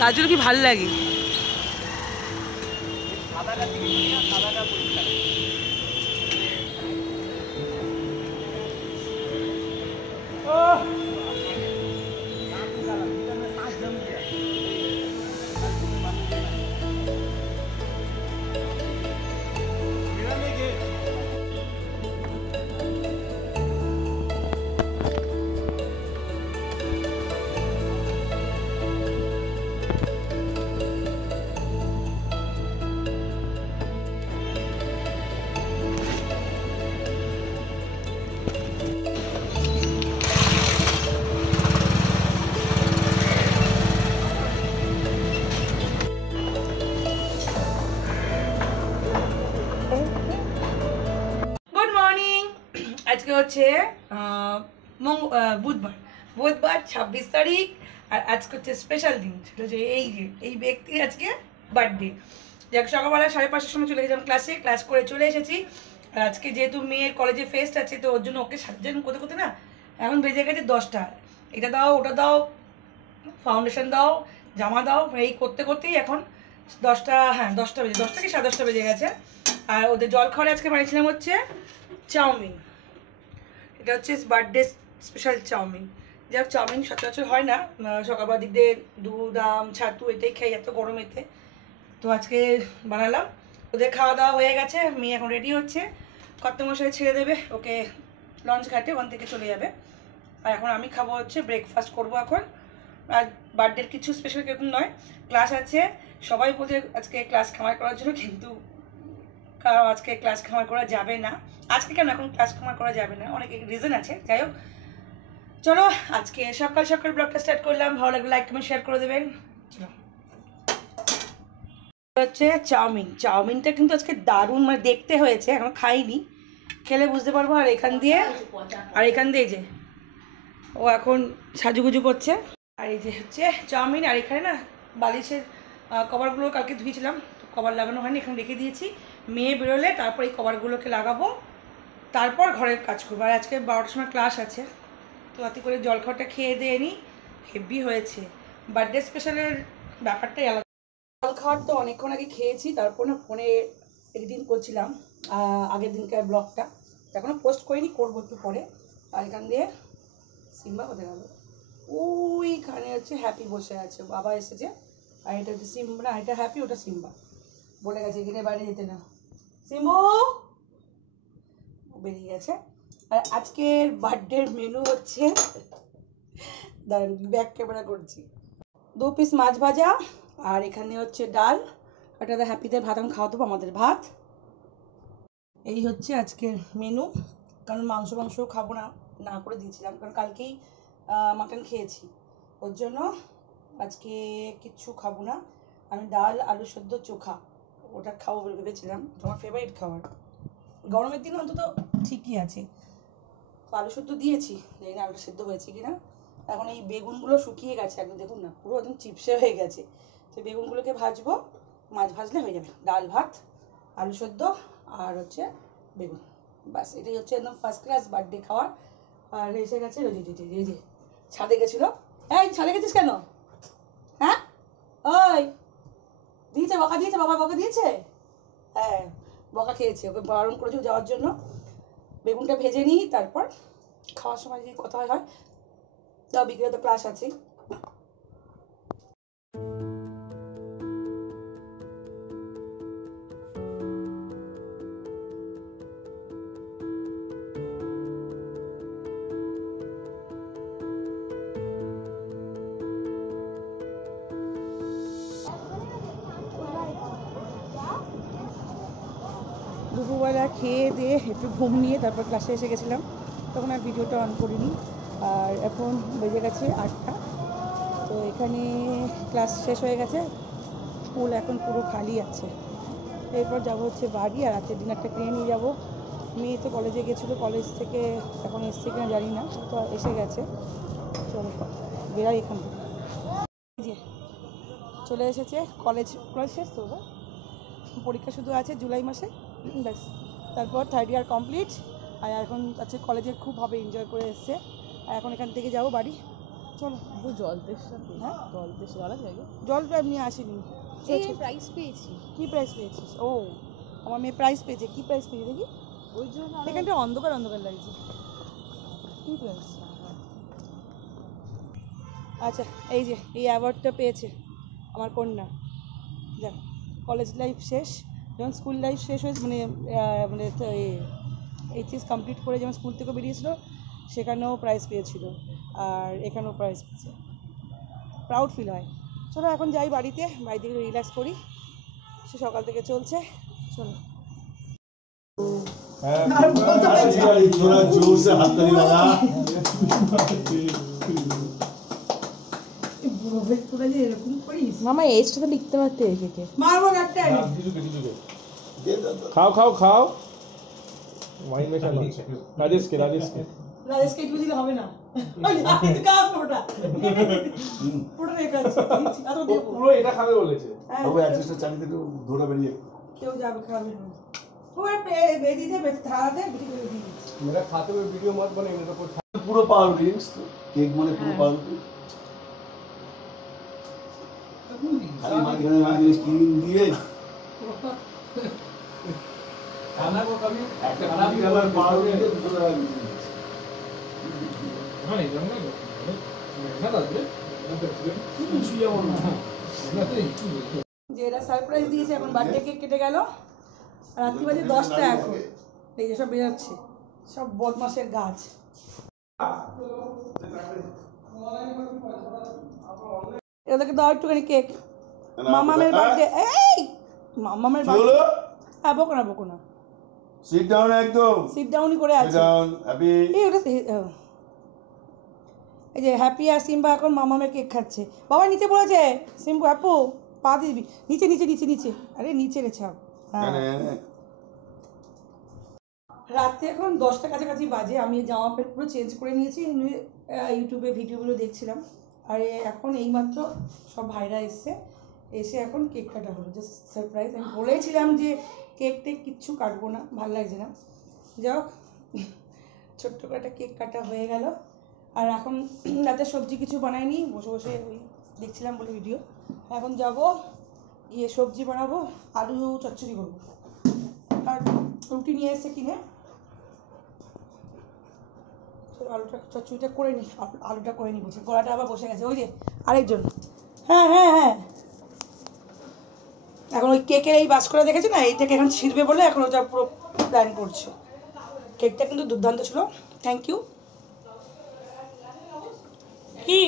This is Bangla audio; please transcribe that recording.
গাছগুলো কি ভালো লাগে। আজকে হচ্ছে বুধবার 26 তারিখ। আর আজকে হচ্ছে স্পেশাল দিন, সেটা হচ্ছে এই ব্যক্তির আজকে বার্থডে। যাক, সকালবেলা 5:30টার সময় চলে গেছিলাম ক্লাস করে চলে এসেছি। আর আজকে যেহেতু মেয়ের কলেজে ফেস্ট আছে, তো ওর জন্য ওকে সাজান করতে করতে না এখন বেজে গেছে 10টা। এটা দাও, ওটা দাও, ফাউন্ডেশন দাও, জামা দাও, এই করতে করতেই এখন 10টা, হ্যাঁ 10টা বেজে, 10টা কি 10:30 বেজে গেছে। আর ওদের জল খাওয়ারে আজকে বানিয়েছিলাম হচ্ছে চাউমিন। এটা হচ্ছে বার্থডে স্পেশাল চাউমিন। যাক, চাউমিন সচরাচর হয় না, সকালবেলার দিক দিয়ে দুধ আম ছাতু এটাই খাই এত গরমেতে। তো আজকে বানালাম। ওদের খাওয়া দাওয়া হয়ে গেছে, মেয়ে এখন রেডি হচ্ছে, কর্তামশাই ছেড়ে দেবে ওকে লঞ্চ ঘাটে, ওখান থেকে চলে যাবে। আর এখন আমি খাবো হচ্ছে ব্রেকফাস্ট করবো এখন। আর বার্থডের কিছু স্পেশাল কিরকম নয়, ক্লাস আছে। সবাই বলছে আজকে ক্লাস খামার করার জন্য, কিন্তু কারণ আজকে ক্লাস খামার করা যাবে না। আজকে কেন, এখন ক্লাস খামার করা যাবে না, অনেক রিজন আছে। যাই হোক, চলো আজকে সকাল সকাল ব্লগটা স্টার্ট করলাম। ভালো লাগলে লাইক কমেন্ট শেয়ার করে দেবেন। চলো, হচ্ছে চাউমিনটা কিন্তু আজকে দারুণ, মানে দেখতে হয়েছে, এখন খাইনি, খেলে বুঝতে পারবো। আর এখান দিয়ে যে ও এখন সাজুগুজু করছে। আর এই যে হচ্ছে চাউমিন। আর এখানে না বালিশের কভারগুলো কালকে ধুয়েছিলাম, তো কভার লাগানো হয়নি, এখানে রেখে দিয়েছি। মেয়ে বেরোলে তারপর এই কভারগুলোকে লাগাবো, তারপর ঘরের কাজ করবো। আর আজকে 12টার সময় ক্লাস আছে, তো তাতে করে জলখাবারটা খেয়ে দিয়ে নিই। হেভি হয়েছে বার্থডে স্পেশালের ব্যাপারটাই আলাদা। জল খাওয়ার তো অনেকক্ষণ আগে খেয়েছি, তারপর না ফোনে এডিটিং করছিলাম আগের দিনকার ব্লগটা, এখনও পোস্ট করিনি, করবো একটু পরে। আর এখান দিয়ে সিম্বা কোথায় গেল, ওইখানে হচ্ছে হ্যাপি বসে আছে, বাবা এসেছে। আর এটা হচ্ছে সিম্বা, না এটা হ্যাপি, ওটা সিম্বা। বলে গেছে এখানে বাইরে যেতে না, সিম্বু বেরিয়ে গেছে। আর আজকের বার্থডের মেনু হচ্ছে, দাঁড়ান ব্যাক ক্যামেরা করছি, 2 পিস মাছ ভাজা, আর এখানে হচ্ছে ডাল। এটা হ্যাপিদের ভাত, আমি খাওয়া দেবো আমাদের ভাত। এই হচ্ছে আজকের মেনু। কারণ মাংস খাবো না, না করে দিয়েছিলাম, কারণ কালকেই মাটন খেয়েছি, ওর জন্য আজকে কিচ্ছু খাবো না। আমি ডাল আলু সেদ্ধ চোখা ওটা খাবো বলে ভেবেছিলাম, তোমার ফেভারিট খাবার। গরমের দিনে অন্তত ঠিকই আছে। আলু সেদ্ধ দিয়েছি, জানি না আলুটা সেদ্ধ হয়েছে কিনা। এখন এই বেগুনগুলো শুকিয়ে গেছে একদম, দেখুন না পুরো একদম চিপসে হয়ে গেছে। তো বেগুনগুলোকে ভাজবো, মাছ ভাজলে হয়ে যাবে। ডাল ভাত আলু সেদ্ধ আর হচ্ছে বেগুন, বাস এটাই হচ্ছে একদম ফার্স্ট ক্লাস বার্থডে খাওয়ার। আর এসে গেছে এই যে ছাদে গেছিলো। এই ছাদে গেছিস কেন? হ্যাঁ ওই দিয়েছে বকা দিয়েছে, বাবা বকা দিয়েছে, হ্যাঁ বকা খেয়েছে, ওকে বারণ করেছিল যাওয়ার জন্য। বেগুনটা ভেজে নিই, তারপর খাওয়ার সময় যদি কথা হয়। তাও বিকেলে তো ক্লাস আছে। দুপুরবেলা খেয়ে দিয়ে একটু ঘুম নিয়ে তারপর ক্লাসে এসে গেছিলাম, তখন আর ভিডিওটা অন করিনি। আর এখন বেজে গেছে 8টা, তো এখানে ক্লাস শেষ হয়ে গেছে, স্কুল এখন পুরো খালি আছে। এরপর যাবো হচ্ছে বাড়ি, আর রাতের ডিনারটা কিনে নিয়ে যাবো। মেয়ে তো কলেজে গেছিলো, কলেজ থেকে এখন এসছে কিনা জানি না, তো এসে গেছে। চলো বেরাই এখান থেকে। চলে এসেছে, কলেজ শেষ তো, পরীক্ষা শুধু আছে জুলাই মাসে, ব্যাস তারপর 3rd ইয়ার কমপ্লিট। আর এখন আছে কলেজে, খুব ভাবে এনজয় করে এসছে। আর এখন এখান থেকে যাবো বাড়ি, চলো জল তেষ্টা পেয়ে হ্যাঁ জল তেষ্টা জল আছে আগে জলটা এমনি আসেনি এই প্রাইস পেয়েছি কি প্রাইস পেয়েছিস ও আমার মেয়ে প্রাইস পেয়েছে কি প্রাইস পেয়েছে দেখি ওই জন্য এখানটা অন্ধকার অন্ধকার লাগছে কি প্রাইস আচ্ছা এই যে এই অ্যাওয়ার্ডটা পেয়েছে আমার কন্যা যাক কলেজ লাইফ শেষ যখন স্কুল লাইফ শেষ হয়েছে মানে মানে এইচএস কমপ্লিট করে যখন স্কুল থেকে বেরিয়েছিল সেখানেও প্রাইজ পেয়েছিল আর এখানেও প্রাইজ পেয়েছে প্রাউড ফিল হয় চলো এখন যাই বাড়িতে বাড়ি থেকে রিল্যাক্স করি সে সকাল থেকে চলছে চলো মামা এজটা তো লিখতে পারতে একে মারবো একটা খাও খাও খাও ওয়াইন মেশানো আছে রাজেশকে রাজেশকে একটু দিলে হবে না কাজ ওটা পুরো রেখা আছে আরো দেব পুরো এটা খাবে বলেছে তবে অ্যাডজাস্টটা চালিয়ে একটু ধরে বেরিয়ে কেউ যাবে খাবে না পুরো বেদি দে থালাতে বিক্রি করে দিই मेरा खाते हुए वीडियो मत बने मेरे को পুরো পাউরুটি কেক মানে পুরো পাউরুটি খালি মাঝখানে স্টিম দিয়ে खाना को कभी একটা কালার পাউরুটি দিয়ে দুটো টাকা দিচ্ছি हाँ नहीं जमना ना दादे খুশি এমন না যে এরা সারপ্রাইজ দিয়েছে এখন বার্থডে কেক কেটে গেল রাত্রি বাজে 10টা এখন এই যে সব বেরোচ্ছে সব বদমাসের গাছ এদেরকে দাও একটুখানি কেক মামামের বার্থডে এই মামামের বার্থডে হ্যাঁ বকো না সিট ডাউন একদম সিট ডাউনই করে সিট আছে ডাউন হ্যাপি এই ওটা এই যে হ্যাপি আর সিম্বা এখন মামামের কেক খাচ্ছে বাবা নিচে পড়েছে সিম্বু আপু পা দিবি নিচে নিচে নিচে নিচে আরে নিচে রে ছাপ হ্যাঁ রাতে এখন 10টা কাছাকাছি বাজে আমি জামা প্যান্ট পুরো চেঞ্জ করে নিয়েছি ইউটিউবে ভিডিওগুলো দেখছিলাম আর এখন এইমাত্র সব ভাইরা এসে এখন কেক কাটা হলো জাস্ট সারপ্রাইজ আমি বলেছিলাম যে কেক টেক কিচ্ছু কাটবো না ভালো লাগছে না যাও ছোট্ট করে একটা কেক কাটা হয়ে গেল আর এখন রাতে সবজি কিছু বানাইনি বসে বসে ওই দেখছিলাম বলে ভিডিও এখন যাব গিয়ে সবজি বানাবো আলু চচ্চড়ি করবো আর রুটি নিয়ে এসে কিনে আলুটা চচ্চড়িটা করে নিই আলুটা করে নিই বসে গলাটা আবার বসে গেছে ওই যে আরেকজন হ্যাঁ এখন ওই কেকের এই বাস করে দেখেছে না এইটাকে এখন ছিঁড়বে বলে এখন ওটা পুরো প্ল্যান করছে কেকটা কিন্তু দুর্দান্ত ছিল থ্যাংক ইউ কি